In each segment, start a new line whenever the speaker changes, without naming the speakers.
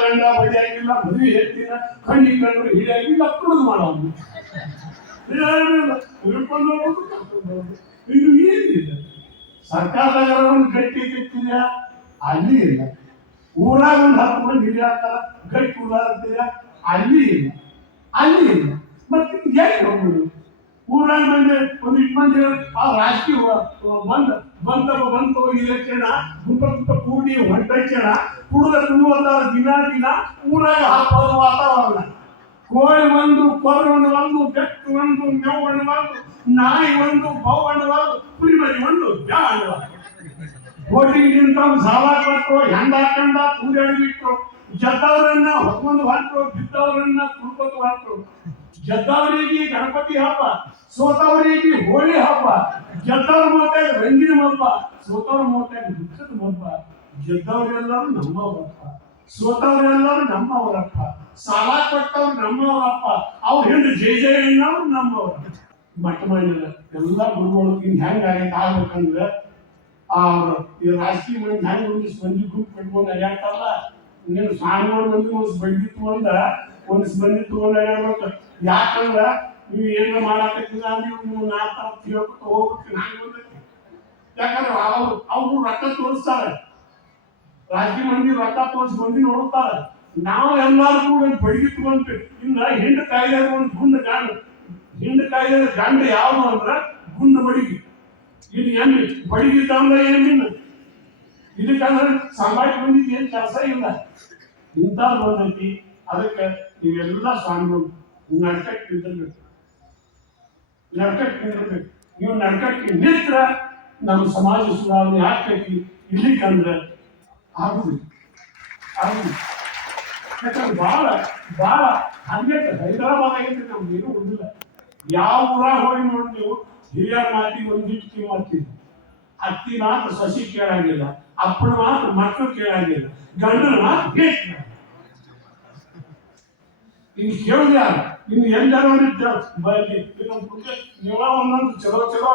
ಗಂಡ ಬಡಿಯಾಗಿಲ್ಲ ಮದುವೆ ಹೆಚ್ಚಿನ ಕಣ್ಣಿ ಕಂಡು ಹಿಡಿಯಾಗಿಲ್ಲ ಕುಡಿದು ಮಾಡೋದು ಇದು ಏನಿಲ್ಲ. ಸರ್ಕಾರದಾಗ ಗಟ್ಟಿ ಕೆತ್ತಿದ್ಯಾ ಅಲ್ಲಿ ಇಲ್ಲ. ಊರಾಗ ಒಂದು ಹತ್ತು ಮಂದಿ ಹಿಡಿಯಾಕ್ತಾರ ಗಟ್ಟಿ ಉಳ್ಳಾಡ್ತೀರ ಅಲ್ಲಿ ಇಲ್ಲ. ಅಲ್ಲಿ ಇಲ್ಲ. ಮತ್ತೆ ಯಾಕೆ ಹೋಗುದು ಊರಾಗ ಬಂದೆ ಒಂದು ಇಟ್ಟು ಮಂದಿ ಆ ರಾಜಕೀಯ ಬಂದ ಬಂತ ಬಂತು ಇಲೆಕ್ಷನ್ ಗುಂಪ ಗುಂಪ ಕೂಡಿ ಹೊಂಟಕ್ಷಣ ಕುಡಿದ ಕುಡುವಂತ ದಿನ ದಿನ ಊರಾಗ ಹಾಕೋದು ವಾತಾವರಣ. ಕೋಳಿ ಒಂದು, ಕೊರವಣ್ಣು ಒಂದು, ಬೆಕ್ಕು ಒಂದು ಮೇವಣ್ಣ ಒಂದು, ನಾಯಿ ಒಂದು ಬೌವಣ್ಣ ಒಂದು, ಕುರಿಮರಿ ಒಂದು ಜಾಣ ಹೋಟಿಗೆ ನಿಂತವ್ ಸಾಲ ಕೊಟ್ಟು ಹೆಂಡ ಹಾಕೊಂಡ ಕೂಡಾಡಿ ಬಿಟ್ಟು ಜತವರನ್ನ ಹೊತ್ಕೊಂಡು ಹೊರಟು ಬಿದ್ದವರನ್ನ ಕುಡ್ಕೊಂಡು ಹೊರಟು ಗೆದ್ದವರಿಗೆ ಗಣಪತಿ ಹಬ್ಬ, ಸೋತವರಿಗೆ ಹೋಳಿ ಹಬ್ಬ ಗೆದ್ದವ್ರ ಮೂಟೆ ರಂಗಿನ ಹಬ್ಬ ಸೋತವ್ರ ಮೂಟೆ ದುಃಖದ ಹಬ್ಬ ಗೆದ್ದವರೆಲ್ಲರೂ ನಮ್ಮವರಪ್ಪ ಸೋತವರೆಲ್ಲರೂ ನಮ್ಮವರಪ್ಪ ಸಾಲ ಕೊಟ್ಟವ್ರು ನಮ್ಮವರಪ್ಪ ಅವ್ರು ಹಿಂದೆ ಜೈ ಜೈ ಅನ್ನೋರು ನಮ್ಮವ್ರ ಮಟ್ಟ ಮಾಡಿಲ್ಲ ಎಲ್ಲ ಗುರುಗಳು ಇನ್ ಹೆಂಗ್ ಆಗೈತೆ ಆಗ್ಬೇಕಂದ್ರೆ, ಆ ಈ ರಾಜಕೀಯ ಮಂದಿ ಹೆಂಗ್ ಒಂದಿಷ್ಟು ಮಂದಿ ಗ್ರೂಪ್ ಕಟ್ಕೊಂಡು ಅಡ್ಯಾಡ್ತಾರಲ್ಲ ನೀನು ಸ್ವಾಮಿಗಳು ಮಂದಿ ಒಂದ್ ಬಂಡಿ ತಗೊಂಡ ಒಂದಿಷ್ಟು ಮಂದಿ ತಗೊಂಡು ಅಡ್ಯಾಡ್ಬೇಕು ಯಾಕಂದ್ರ ನೀವು ಏನು ಮಾಡಾಕತ್ತಿಲ್ಲ, ನೀವು ನಾಲ್ಕು ತಾವು ಹೋಗ್ಬಿಟ್ಟು ಯಾಕಂದ್ರೆ ಅವರು, ಅವ್ರು ರೊಕ್ಕ ತೋರಿಸ್ತಾರೆ. ರಾಜಕೀಯ ಮಂದಿ ರೊಕ್ಕ ತೋರಿಸಿ ಮಂದಿ ನೋಡುತ್ತಾರೆ ನಾವು ಎಲ್ಲಾರು ಕೂಡ ಬಡಿಗೆ ತಗೊಂಡು ಇನ್ನ ಹಿಂಡು ಕಾಯಿಲೆ ಒಂದು ಗುಂಡ ಗಂಡ ಹಿಂಡು ಕಾಯಿಲೆ ಗಂಡ ಯಾವುದು ಅಂದ್ರೆ ಗುಂಡು ಮಡಿಗಿ. ಇದು ಎಮ್ಮಿ ಬಡಿಗೆ ಅಂದ್ರೆ ಎಮ್ಮಿನ ಇದಕ್ಕಂದ್ರೆ ಸಮಾಜ ಮಂದಿಗೆ ಏನ್ ಕೆಲಸ ಇಲ್ಲ. ಇಂಥ ಬಂದೈತಿ. ಅದಕ್ಕೆ ನೀವೆಲ್ಲ ಸ್ವಾಮಿಗಳು ನಡ್ಕಕ್ಕೆ ನಿಂದಿರ್ಬೇಕು. ನಡ್ಕಕ್ಕೆ ನಿಂದಿರ್ಬೇಕು. ನೀವು ನಡ್ಕಕ್ಕೆ ನಿಂತ್ರ ನಮ್ಮ ಸಮಾಜ ಸುಧಾರಣೆ ಆಗ್ತೈತಿ ಇಲ್ಲಿಕಂದ್ರೆ ಆಗುದಿಲ್ಲ. ಆಗುದಿಲ್ಲ. ಯಾಕಂದ್ರೆ ಭಾಳ ಭಾಳ ಹಂಗೆ ಹೈದರಾಬಾದ್ ಆಗೈತೆ ನಮ್ಗೆ ಏನು ಒಂದಿಲ್ಲ ಯಾವ ಊರಾಗ ಹೋಗಿ ನೋಡಿ ನೀವು, ಹಿರಿಯರ ಮಾತಿಗೆ ಒಂದಿಟ್ಟು ಕಿಮ್ಮತ್ತಿಲ್ಲ ಅತ್ತಿ ಮಾತ್ರ ಸಸಿ ಕೇಳಾಗಿಲ್ಲ, ಅಪ್ಪನ ಮಾತ್ರ ಮಕ್ಕಳು ಕೇಳಂಗಿಲ್ಲ, ಗಂಡನ ಮಾತ್ರ ಬೇಕು ಇನ್ನು ಕೇಳುದು ಯಾರು? ಇನ್ನು ಎಲ್ಲರೂ ನೀವ ಒಂದೊಂದು ಚಲೋ ಚಲೋ.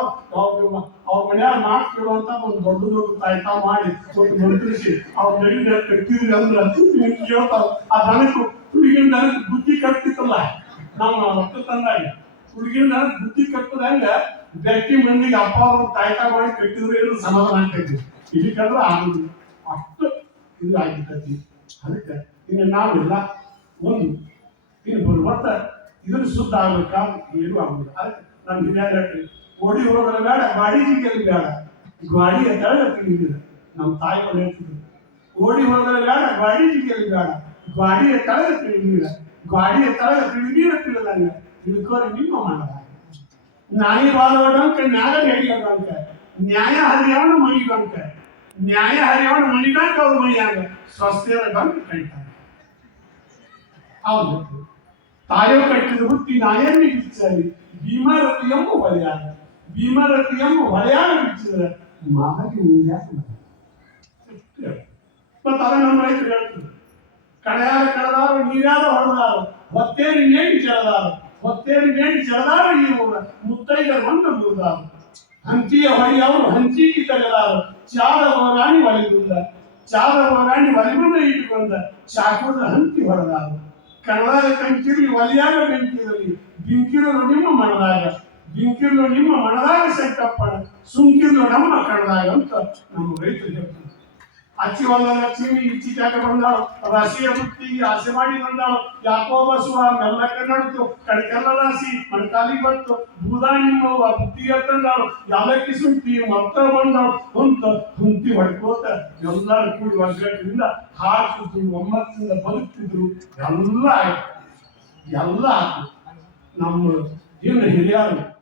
ಅವ್ರ ಮನ್ಯಾಗ ಮಾತು ಅಂತ ಒಂದು ದೊಡ್ಡ ದೊಡ್ಡ ತಾಯ್ತಾ ಮಾಡಿ ಒಂದು ಮಂತ್ರಿಸಿ ಅವ್ರ ಮನೆಯಿಂದ ಕಟ್ಟಿದ್ರಿ ಅಂದ್ರೆ ನೀವು ಕೇಳ್ತಾವ ಆ ದನಕ್ಕೆ ಹುಡುಗಿನ ದನಕ್ಕೆ ಬುದ್ಧಿ ಕಟ್ತಿತ್ತಲ್ಲ ನಮ್ಮ ಮಕ್ಕಳು ತಂದಾಗ. ಹುಡುಗಿನ ದನಕ್ಕೆ ಬುದ್ಧಿ ಕಟ್ಟದಂಗ ಗಟ್ಟಿ ಮಂದಿಗೆ ಅಪ್ಪ ಅವ್ರ ತಾಯ್ತಾ ಮಾಡಿ ಕಟ್ಟಿದ್ರೆ, ಏನು ಸಮಾಧಾನ ಆಗ್ತೈತಿ ಇದಕ್ಕಂದ್ರೆ ಆಗುದು ಅಷ್ಟು ಇದು ಆಗಿರ್ತೈತಿ ಅದಕ್ಕೆ ಇನ್ನು ನಾವೆಲ್ಲ ಒಂದು ಇನ್ನು ಬರುವಂತ ಇದನ್ನು ಶುದ್ಧ ಆಗ್ಬೇಕಾ ಏನು ಆಗುದಿಲ್ಲ ಅದಕ್ಕೆ ನಮ್ಮ ಹಿರಿಯರು ಹೇಳ್ತೀವಿ ಓಡಿ ಹೋಗೋದು ಬೇಡ ಗಾಡಿ ಜಿಂಕೆಲಿ ಬೇಡ ಗಾಡಿಯ ತಳಗ ತಿಳಿದಿಲ್ಲ ನಮ್ಮ ತಾಯಿಗಳು ಹೇಳ್ತಿದ್ರು ಓಡಿ ಹೋಗೋದು ಬೇಡ ಗಾಡಿ ಜಿಂಕೆಲಿ ಬೇಡ ಗಾಡಿಯ ತಳಗ ತಿಳಿದಿಲ್ಲ ಗಾಡಿಯ ತಳಗ ತಿಳಿದೀರ ತಿಳಿದಂಗ ತಿಳ್ಕೋರಿ ನಿಮ್ಮ ಮಾಡದ ನಾಯಿ ಬಾಲವಡಂಕ ನ್ಯಾಯ ಹೇಳಿಯದಂಕ ನ್ಯಾಯ ಹರಿಯವನ ಮಣಿಗಂಕ ನ್ಯಾಯ ಹರಿಯವನ ಮಣಿಗಂಕ ಅವ್ರ ಮಣಿಯಾಗ ಸ್ವಸ್ಥರ ಬಂಕ ಕೈತಾರೆ ಹೌದು ತಾಯೋ ಕಟ್ಟಿದ ಹುಟ್ಟಿ ನಾಯನ್ನು ಬಿಚ್ಚಲಿ ಭೀಮರತಿಯಮ್ಮ ಹೊಳೆಯಾಗ ಭೀಮರತಿಯಮ್ಮ ಹೊಲೆಯಾಗ ಬಿಚ್ಚಿದ್ರೆ ಮಾಗಿ ಮುಂದ್ಯಾಕ ಮತ್ತೆ ಅದ ನಮ್ಮ ರೈತರು ಹೇಳ್ತದೆ ಕಳೆಯಾರ ಕಳೆದಾರ ನೀರ್ಯಾರ ಹೊಡೆದಾರ ಹೊತ್ತೇರಿ ನೇಣಿ ಚೆಳದಾರ ಹೊತ್ತೇರಿ ನೇಣಿ ಚೆಳದಾರ ಈ ಊರ. ಮುತ್ತೈದರ ಒಂದು ಮುರಿದಾರ ಹಂಚಿಯ ಹೊಳಿ ಅವರು ಹಂಚಿಗೆ ತೆಗೆದಾರ. ಚಾದ ರಾಣಿ ಬಂದ ಚಾದ ರಾಣಿ ಒಲಿಗುಂದ ಇಟ್ಟುಕೊಂಡ ಚಾಕುದ ಹಂಚಿ ಹೊಡೆದಾರ ಕಣದಾಗ ಕಂಚಿರಲಿ ಒಲಿಯಾಗ ಬೆಂಕಿರಲಿ ಬಿಂಕಿರಲು ನಿಮ್ಮ ಮನದಾಗ ಬಿಂಕಿರಲು ನಿಮ್ಮ ಮನದಾಗ ಸೆಟ್ಟಪ್ಪಣ. ಸುಂಕಿರ್ಲು ನಮ್ಮ ಕಣದಾಗ ಅಂತ ನಮ್ಮ ರೈತರು ಹೇಳ್ತಾರೆ. ಅಚ್ಚಿ ಹೊಲ ಲಕ್ಷ್ಮಿ ಇಚ್ಚಿ ಜಾಗ ಬಂದಾಳು. ರಾಶಿಯ ಬುತ್ತಿಗೆ ಆಸೆ ಮಾಡಿ ಬಂದಾಳು. ಯಾಕೋ ಬಸುವ ಮೆಲ್ಲಕ್ಕೆ ನಡ್ತು ಕಣಕೆಲ್ಲ ರಾಶಿ ಮಣಕಾಲಿ ಬಂತು ಬೂದ ನಿಮ್ಮವ್ವ ಬುದ್ಧಿಗೆ ತಂದಾಳು. ಯಾಲಕ್ಕಿ ಸುಂಟಿ, ಮತ್ತ ಬಂದಾಳು. ಹೊಂತ ಕುಂತಿ ಹೊಡ್ಕೋತ ಎಲ್ಲರೂ ಕೂಡಿ ಒಗ್ಗಟ್ಟಿನಿಂದ ಹಾಕಿದ್ರು ಒಮ್ಮತ್ತಿಂದ ಬದುಕ್ತಿದ್ರು. ಎಲ್ಲ ಎಲ್ಲ ನಮ್ಮ ಏನು ಹಿರಿಯರು